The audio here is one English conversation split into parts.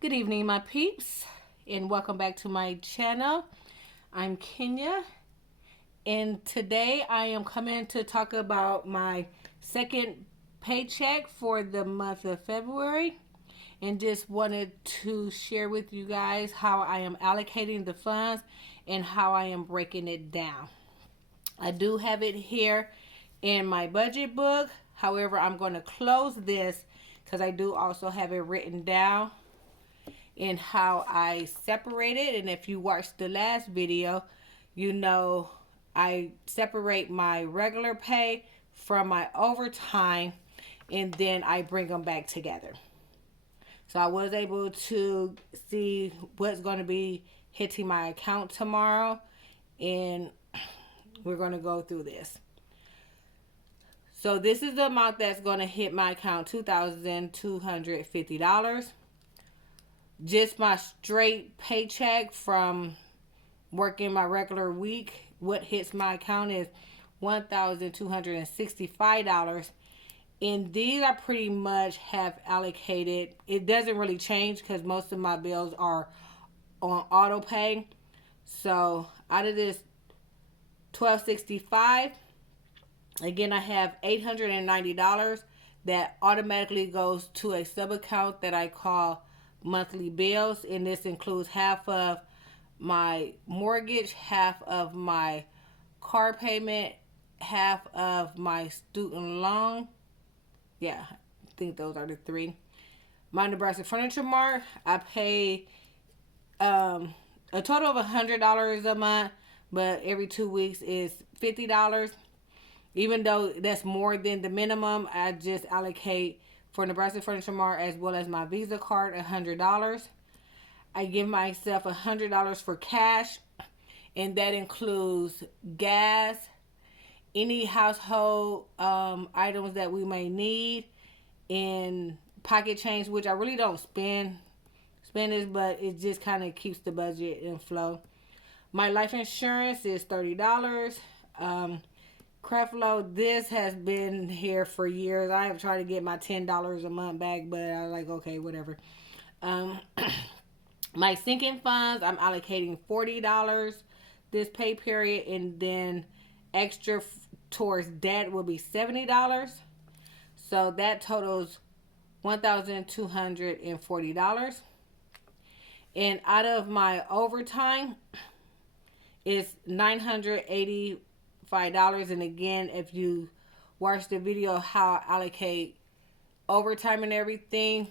Good evening, my peeps, and welcome back to my channel. I'm Kenya, and today I am coming to talk about my second paycheck for the month of February, and just wanted to share with you guys how I am allocating the funds and how I am breaking it down. I do have it here in my budget book. However, I'm going to close this because I do also have it written down in how I separate it. And if you watched the last video, you know I separate my regular pay from my overtime, and then I bring them back together. So I was able to see what's going to be hitting my account tomorrow, and we're going to go through this. So this is the amount that's going to hit my account, $2,250. Just my straight paycheck from working my regular week, what hits my account is $1,265. And these I pretty much have allocated. It doesn't really change because most of my bills are on auto pay. So out of this $1,265, again, I have $890 that automatically goes to a sub account that I call monthly bills, and this includes half of my mortgage, half of my car payment, half of my student loan. Yeah, I think those are the three. My Nebraska Furniture Mart, I pay a total of $100 a month, but every 2 weeks is $50. Even though that's more than the minimum, I just allocate for Nebraska Furniture Mart as well as my Visa card $100. I give myself $100 for cash, and that includes gas, any household items that we may need, and pocket change, which I really don't spend it, but it just kind of keeps the budget in flow. My life insurance is $30. Creflo, this has been here for years. I have tried to get my $10 a month back, but I was like, okay, whatever. My sinking funds, I'm allocating $40 this pay period, and then extra towards debt will be $70. So that totals $1,240. And out of my overtime, it's $985. And again, if you watch the video how I allocate overtime and everything,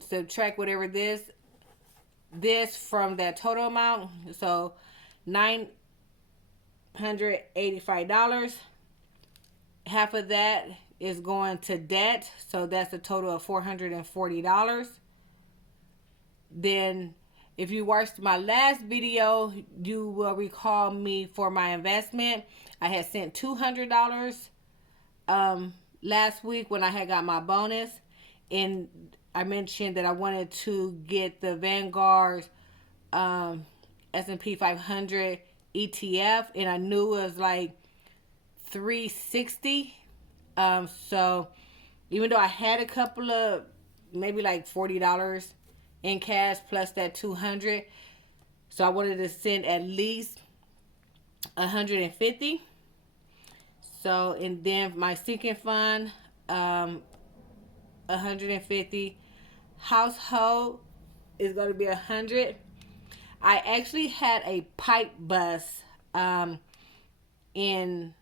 subtract whatever this from that total amount. So $985. Half of that is going to debt, so that's a total of $440. Then if you watched my last video, you will recall me for my investment. I had sent $200 last week when I had got my bonus, and I mentioned that I wanted to get the Vanguard S&P 500 ETF, and I knew it was like $360. So even though I had a couple of maybe like $40 in cash plus that $200, so I wanted to send at least $150. So, and then my sinking fund, $150. Household is going to be $100. I actually had a pipe bust in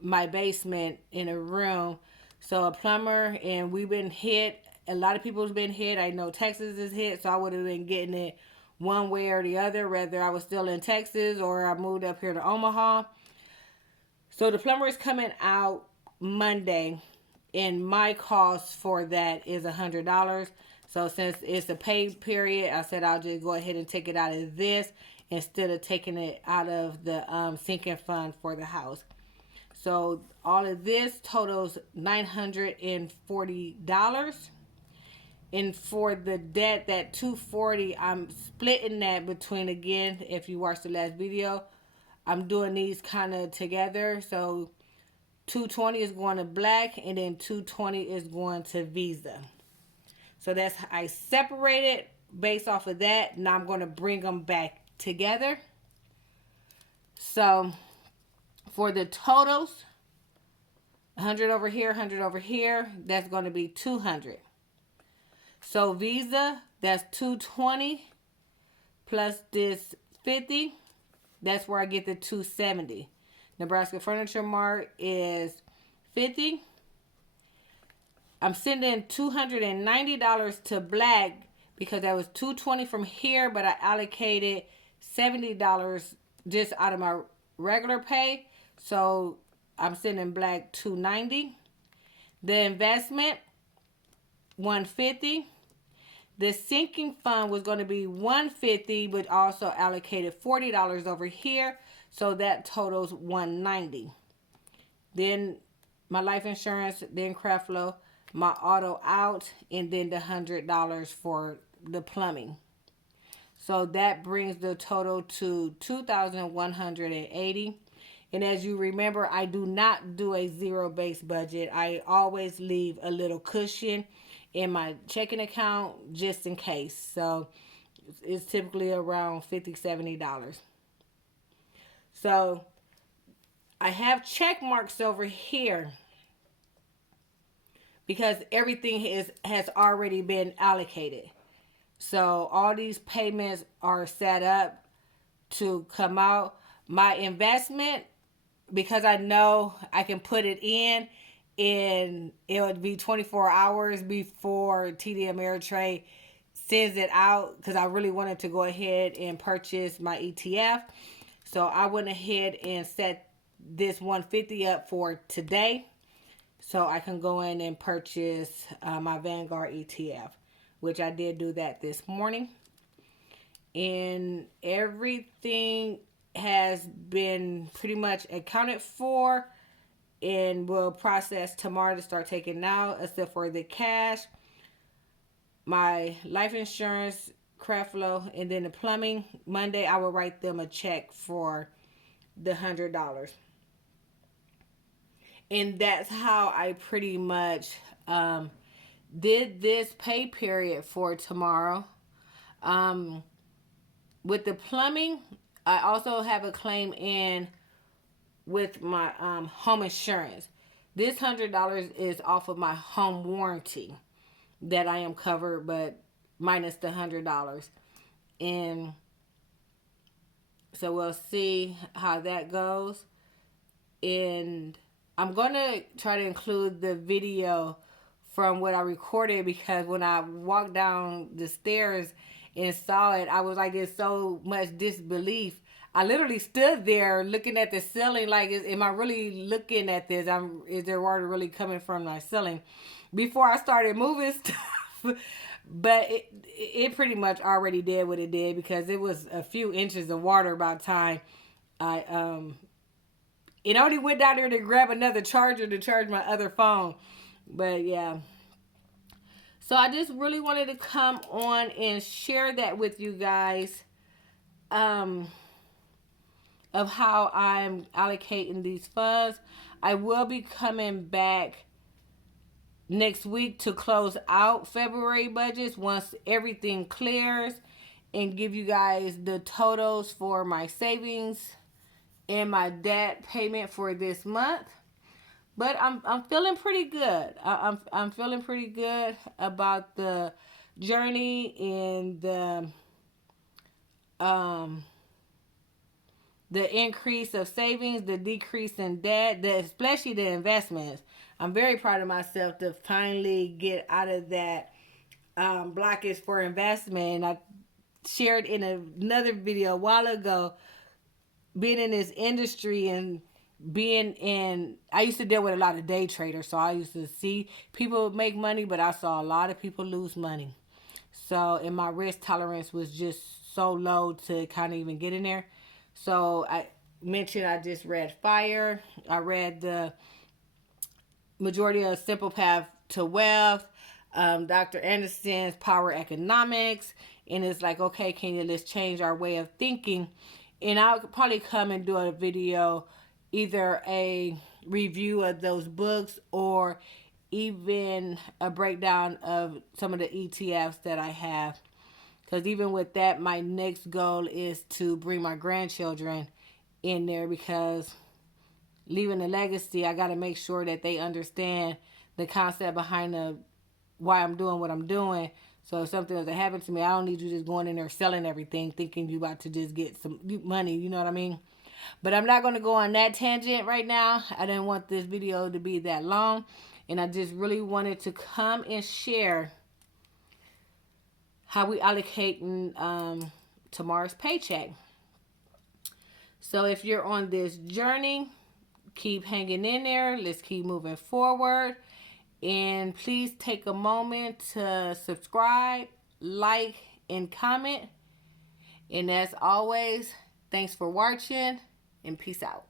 my basement in a room. So a plumber, and we've been hit. A lot of people's been hit. I know Texas is hit, so I would have been getting it one way or the other, whether I was still in Texas or I moved up here to Omaha. So the plumber is coming out Monday, and my cost for that is $100. So since it's a pay period, I said I'll just go ahead and take it out of this instead of taking it out of the sinking fund for the house. So all of this totals $940. And for the debt, that $240, I'm splitting that between, again, if you watched the last video, I'm doing these kind of together. So $220 is going to Black, and then $220 is going to Visa. So that's, I separated based off of that. Now I'm going to bring them back together. So for the totals, 100 over here, 100 over here, that's going to be 200. So Visa, that's 220 plus this 50. That's where I get the 270. Nebraska Furniture Mart is 50. I'm sending $290 to Black because that was $220 from here, but I allocated $70 just out of my regular pay. So I'm sending Black $290. The investment, $150. The sinking fund was going to be $150, but also allocated $40 over here. So that totals $190. Then my life insurance, then Creflo, my auto out, and then the $100 for the plumbing. So that brings the total to $2,180. And as you remember, I do not do a zero-based budget. I always leave a little cushion in my checking account just in case. So it's typically around $50, $70. So I have check marks over here because everything has already been allocated. So all these payments are set up to come out. My investment, because I know I can put it in and it would be 24 hours before TD Ameritrade sends it out, because I really wanted to go ahead and purchase my ETF. So I went ahead and set this 150 up for today so I can go in and purchase my Vanguard ETF, which I did do that this morning. And everything has been pretty much accounted for and will process tomorrow to start taking out, except for the cash, my life insurance, Creflo, and then the plumbing. Monday I will write them a check for the $100. And that's how I pretty much did this pay period for tomorrow. With the plumbing, I also have a claim in with my home insurance. This $100 is off of my home warranty that I am covered, but minus the $100. And so we'll see how that goes. And I'm going to try to include the video from what I recorded, because when I walked down the stairs and saw it, I was like in so much disbelief. I literally stood there looking at the ceiling like, am I really looking at this? Is there water really coming from my ceiling? Before I started moving stuff. But it pretty much already did what it did, because it was a few inches of water by the time it only went down there to grab another charger to charge my other phone. But yeah. So I just really wanted to come on and share that with you guys. Of how I'm allocating these funds. I will be coming back next week to close out February budgets once everything clears, and give you guys the totals for my savings and my debt payment for this month. But I'm feeling pretty good. I'm feeling pretty good about the journey and the increase of savings, the decrease in debt, especially the investments. I'm very proud of myself to finally get out of that blockage for investment. And I shared in another video a while ago, being in this industry and I used to deal with a lot of day traders, so I used to see people make money, but I saw a lot of people lose money. So, and my risk tolerance was just so low to kind of even get in there. So I mentioned I just read FIRE. I read the majority of Simple Path to Wealth, Dr. Anderson's Power Economics. And it's like, okay, let's change our way of thinking. And I'll probably come and do a video, either a review of those books or even a breakdown of some of the ETFs that I have. Because even with that, my next goal is to bring my grandchildren in there, because leaving a legacy, I got to make sure that they understand the concept behind why I'm doing what I'm doing. So if something doesn't happen to me, I don't need you just going in there selling everything thinking you about to just get some money, you know what I mean? But I'm not going to go on that tangent right now. I didn't want this video to be that long, and I just really wanted to come and share how we allocating tomorrow's paycheck. So if you're on this journey, keep hanging in there. Let's keep moving forward. And please take a moment to subscribe, like, and comment. And as always, thanks for watching, and peace out.